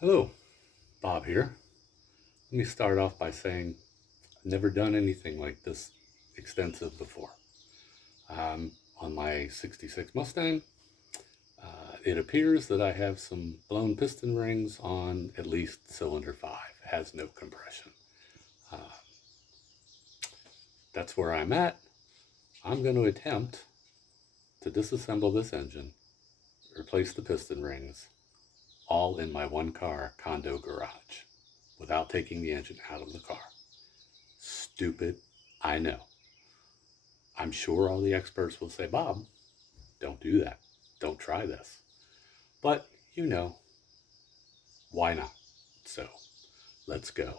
Hello, Bob here. Let me start off by saying I've never done anything like this extensive before. On my 66 Mustang, it appears that I have some blown piston rings on at least cylinder 5, has no compression. Uh, that's where I'm at. I'm going to attempt to disassemble this engine, replace the piston rings, all in my one car condo garage without taking the engine out of the car. Stupid, I know. I'm sure all the experts will say, Bob, don't do that. Don't try this. But, why not? So, let's go.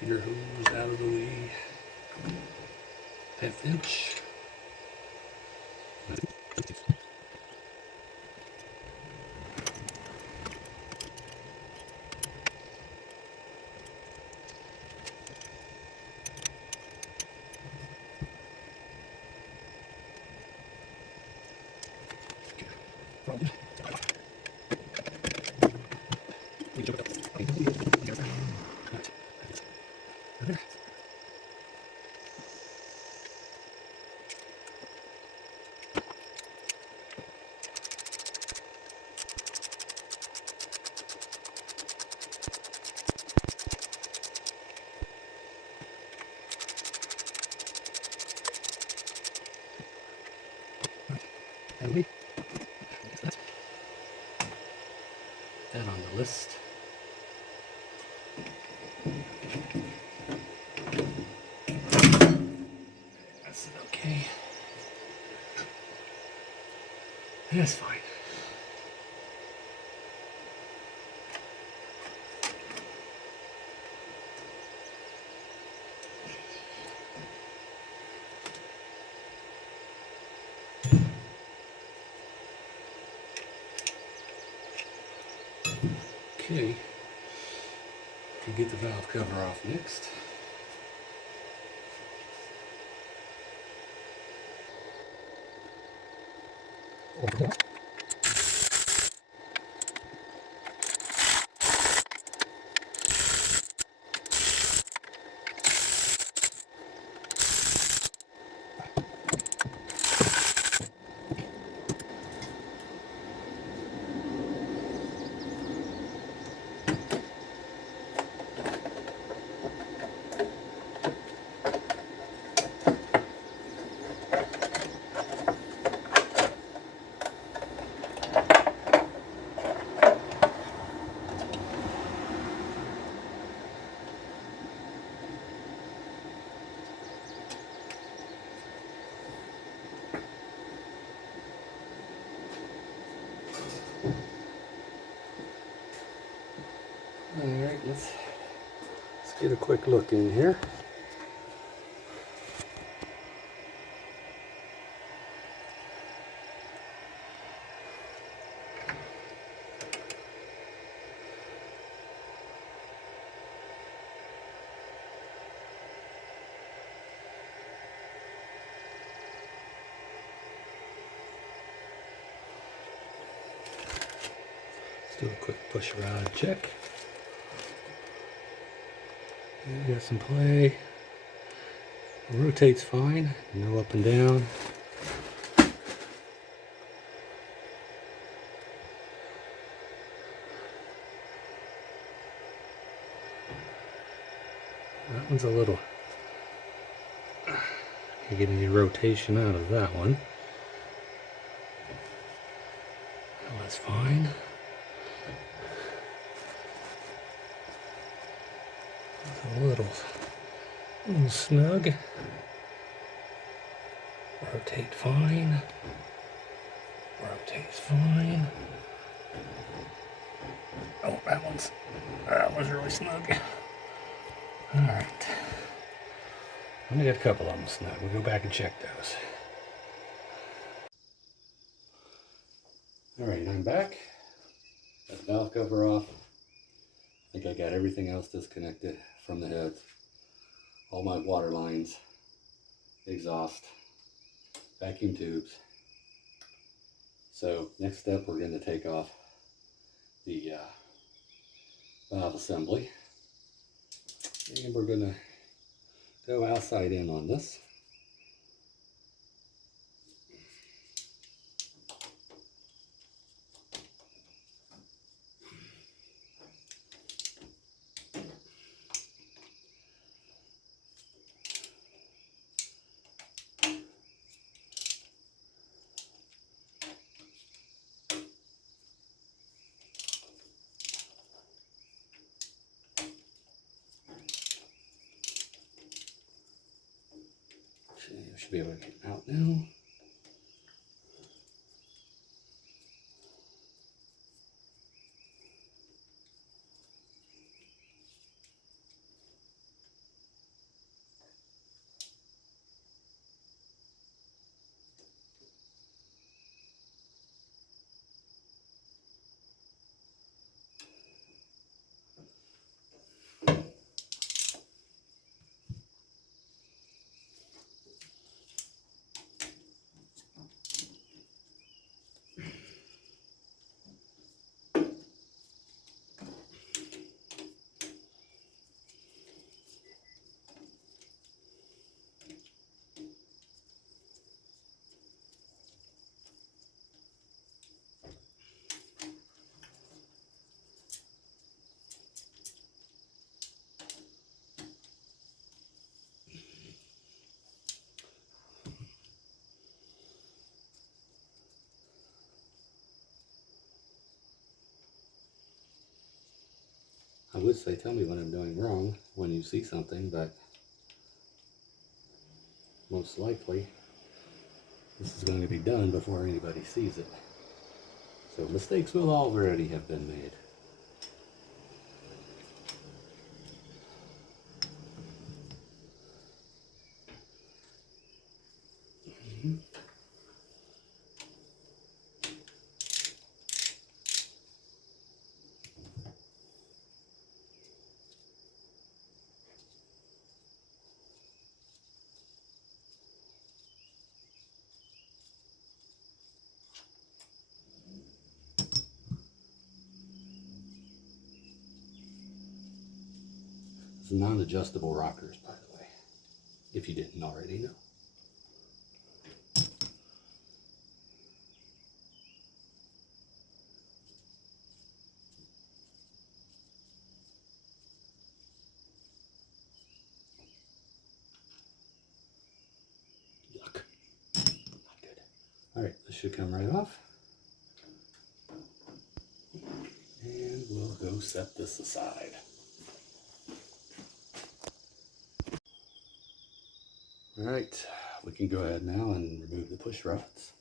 Cedar hose out of the way. Half inch. That on the list. That's okay. That's fine. Okay. Can get the valve cover off next. Alright, let's get a quick look in here. Let's do a quick push rod check. Got some play. It rotates fine, no up and down. That one's a little, you get any rotation out of that one. Well, that's fine. It's a little A little snug. Rotate fine. Rotates fine. Oh, that was really snug. Alright. I'm gonna get a couple of them snug. We'll go back and check those. Alright, I'm back. Got the valve cover off. I think I got everything else disconnected from the heads. All my water lines, exhaust, vacuum tubes. So next step, we're going to take off the valve assembly. And we're going to go outside in on this. Should be able to get out now. I would say tell me what I'm doing wrong when you see something, but most likely this is going to be done before anybody sees it. So mistakes will already have been made. It's non-adjustable rockers, by the way, if you didn't already know. Yuck. Not good. All right, this should come right off. And we'll go set this aside. All right, we can go ahead now and remove the push rods.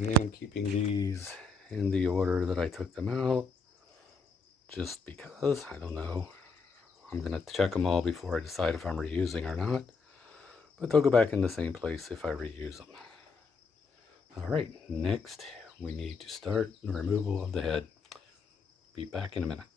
I am keeping these in the order that I took them out, just because, I don't know. I'm going to check them all before I decide if I'm reusing or not. but they'll go back in the same place if I reuse them. All right, next we need to start the removal of the head. Be back in a minute.